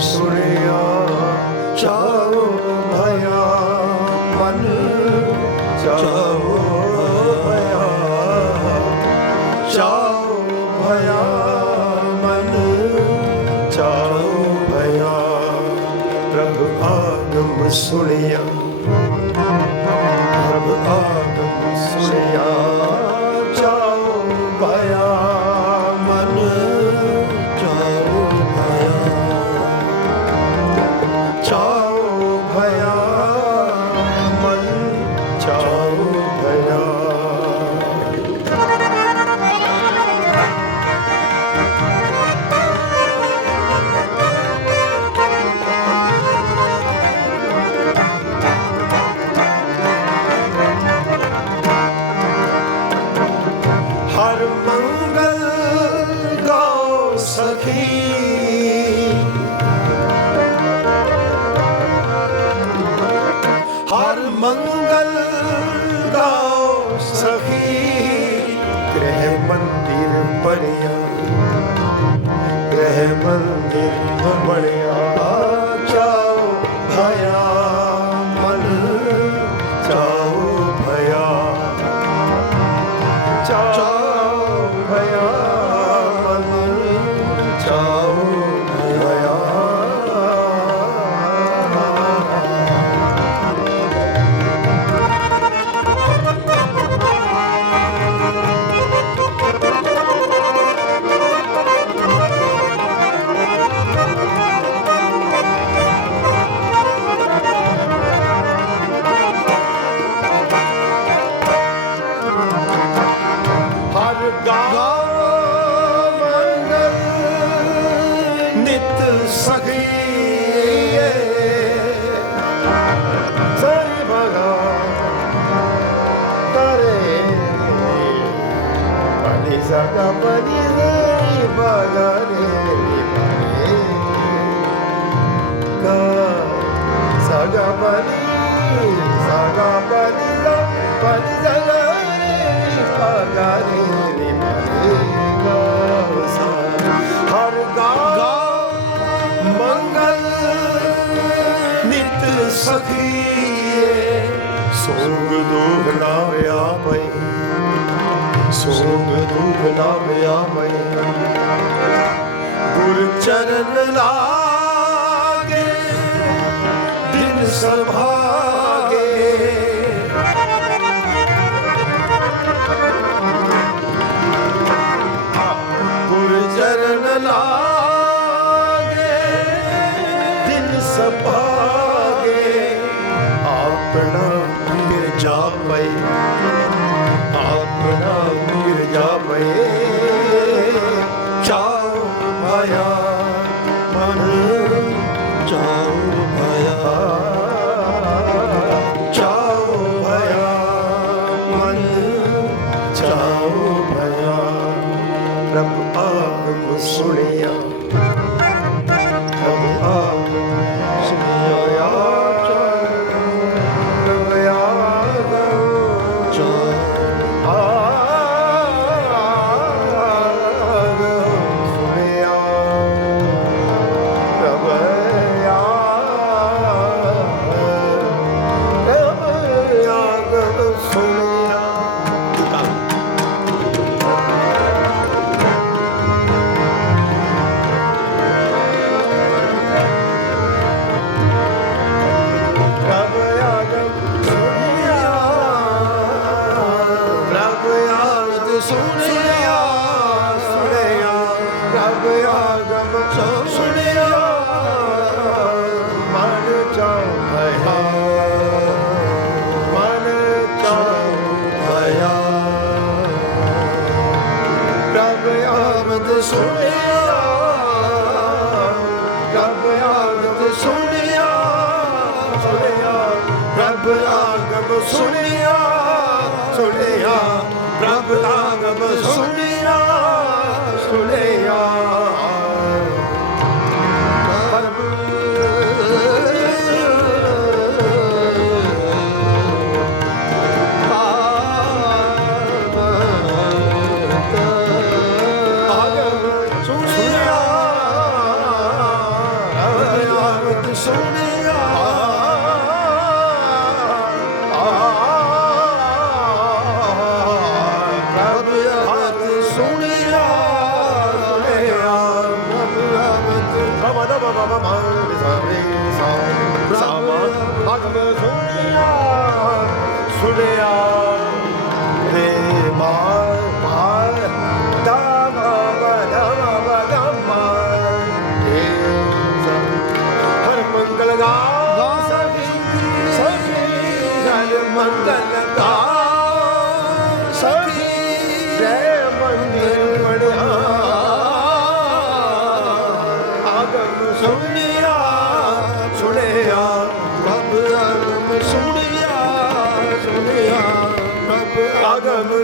ਸੁਣਿਆ ਚਾਉ ਭਇਆ ਮਨ ਚਾਉ ਮੰਦਿਰ ਬਣਿਆ। ਨਿਤ ਸਖੀ ਸਰੀ ਭਗਾ ਤਰੇ ਪਨੀ ਸਗਾ ਪਨੀ ਰੇ ਭਗਾ ਰੇ ਪਨੀ ਕਾ ਸਗਾ ਪਨੀ ਸਗਾ ਪਨੀ ਲਾ ਸੋਗ ਦੁਖ ਨਾ ਵਿਆਪੈ ਗੁਰ ਚਰਨ ਲਾਗੇ ਦਿਨ ਸਭਾਗੇ। ਗੁਰ ਚਰਨ ਲਾਗੇ ਦਿਨ ਸਭਾਗੇ, ਆਪਣਾ ਗਿਰ ਜਾਪੈ। ਆਪਣਾ ਗਿਰ ਜਾਪੈ ਚਾਉ ਭਾਇਆ ਮਨ ਚਾਉ ਭਇਆ ਚਾਉ ਭਇਆ ਮਨ ਚਾਉ ਭਇਆ ਪ੍ਰਭ ਆਗਮ ਸੁਣਿਆ ਰੱਬ ਆਗਮ ਸੁਣਿਆ ਸੁਣਿਆ ਰੱਬ ਆਗਮ ਸੁਣਿਆ। Jerusalem.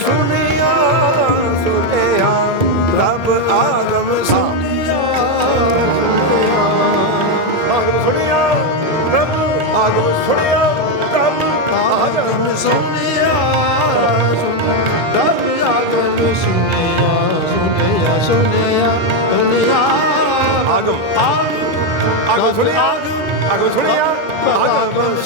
ਸੁਣਿਆ ਸੁਨਿਆ ਰੱਬ ਆਲਮ ਸੁਣਿਆ ਸੁਨਿਆ। ਆਲਮ ਸੁਨਿਆ ਰੱਬ ਰੱਬ ਆਲਮ ਸੁਨਿਆ ਰੱਬ ਆਲਮ ਸੁਨਿਆ ਆਗਮ ਆਗਮ ਸੁਨਿਆ। ਆਗਮ ਸੁਨਿਆ ਆਗਮ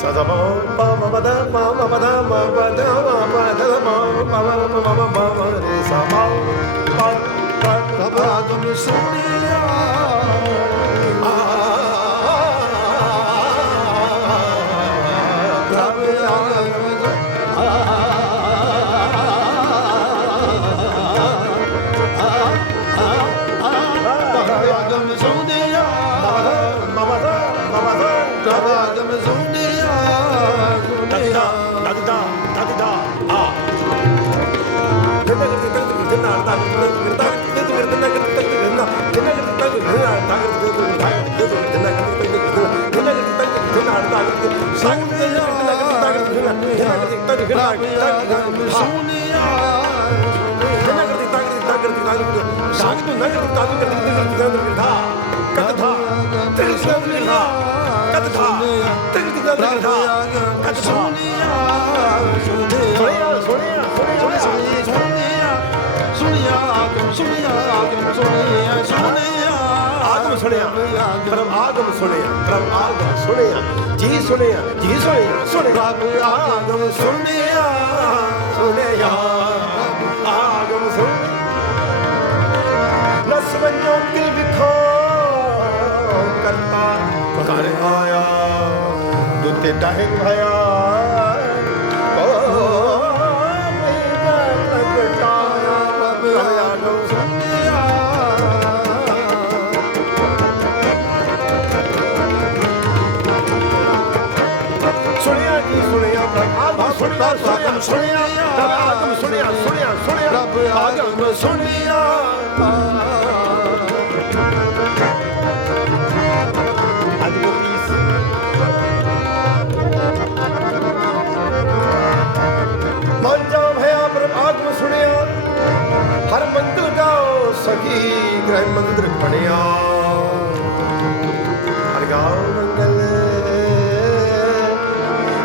Sa da ba ba ba ba da ba ba da da ba ba da ba ba da ba ba da ba ba da ba da ba ba da ba da ba ba da ਸਾਖਤ ਨਗਰ ਤਾਲ ਕਰ ਦਿੱਤੀ ਕਰਦਾ ਨਿਰਧਾ ਕਥਾ ਤੇਰੇ ਸਭ ਨਿਰਧਾ ਕਥਾ ਤੇਰੇ ਦਿੱਤਾ ਨਿਰਧਾ ਕਥਾ ਸੁਣਿਆ ਸੁਣਿਆ ਸੁਣਿਆ ਸੁਣਿਆ ਸੁਣਿਆ ਸੁਣਿਆ ਆਗਮ ਸੁਣਿਆ ਆਗਮ ਸੁਣਿਆ ਸੁਣਿਆ ਆਗਮ ਸੁਣਿਆ ਪ੍ਰਭ ਆਗਮ ਸੁਣਿਆ ਪ੍ਰਭ ਆਗਮ ਸੁਣਿਆ ਜੀ ਸੁਣਿਆ ਜੀ ਸੁਣਿਆ ਸੁਣਿਆ। ਆਗਮ ਸੁਣਿਆ ਸੁਣਿਆ। ਆਗਮ ਸੁਣਿਆ। ਨਸ ਕਿਲ ਵਿਖੋ ਕਰਤਾ। ਕਰ ਆਇਆ ਦੁੱਤੇ ਡਾਹਿ ਭਇਆ ਰੱਬ ਆਗਮ ਸੁਣਿਆ ਰੱਬ ਸੁਣਿਆ ਸੁਣਿਆ ਸੁਣਿਆ। ਰੱਬ ਆਗਮ ਸੁਣਿਆ। ਹਰ ਮੰਦਿਰ ਦਾ ਸਖੀ ਗ੍ਰਹਿ ਮੰਦਿਰ ਬਣਿਆ। ਹਰ ਗਾਉ ਮੰਗਲ,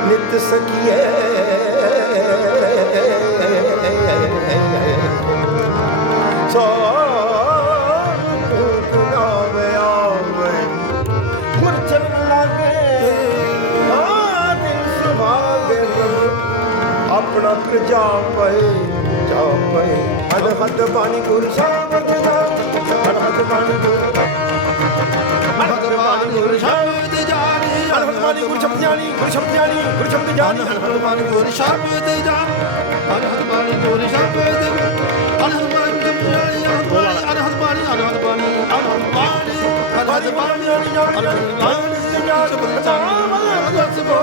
ਨਿਤ ਸਖੀਏ ਆਪਣਾ ਪ੍ਰਜਾ ਪਏ ਜਾ ਪਏ ਹਦ ਹਦ ਬਾਣੀ ਗੁਰ ਸਾਹਿਬ ਦਾ ਹਦ ਹਦ ਬਾਣੀ ਗੁਰ ਜਾਣੀ ਗੁਰ ਸ਼ਬਦ ਜਾਣੀ ਗੁਰ ਸ਼ਬਦ ਜਾਣੀ ਗੁਰ ਸ਼ਬਦ ਜਾਣੀ ਹਨੂਮਾਨ ਗੁਰ ਸ਼ਬਦ ਜਾ ਅਨ ਹਨੂਮਾਨ ਗੁਰ ਸ਼ਬਦ ਹਨੂਮਾਨ ਜਪਿਆਣੀ ਅਨ ਹਨੂਮਾਨ ਹਨੂਮਾਨ ਹਨੂਮਾਨ ਹਨੂਮਾਨ ਬਾਣੀ ਜਾਣੀ ਜਾਣੀ ਜਾਣੀ ਜਾਣੀ ਸ਼ਬਦ ਜਾਣੀ ਦਸ ਬੋ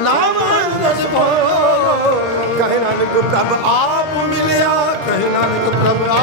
ਨਾਮ ਦਸ ਬੋ ਕਹੇ ਨਾਨਕ ਪ੍ਰਭ ਆਪ ਮਿਲਿਆ ਕਹਿ ਨਾਨਕ ਪ੍ਰਭ ਆ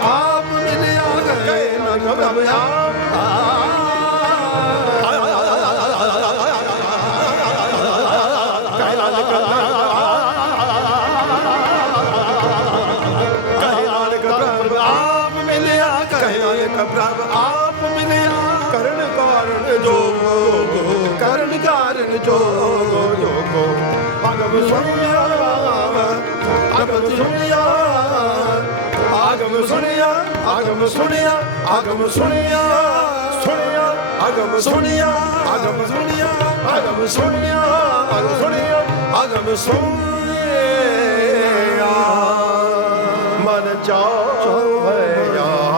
ਜੋ ਜੋਗੋ ਆਗਮ ਸੁਣਿਆ ਆਗਮ ਸੁਣਿਆ ਆਗਮ ਸੁਣਿਆ ਆਗਮ ਸੁਣਿਆ ਆਗਮ ਸੁਣਿਆ ਸੁਣਿਆ, ਆਗਮ ਸੁਣਿਆ ਆਗਮ ਸੁਣਿਆ ਆਗਮ ਸੁਣਿਆ ਆਗਮ ਸੁਣਿਆ ਆਗਮ ਸੁਣਿਆ। ਮਨ ਚਾਹਿਆ ਪ੍ਰਭਿਆ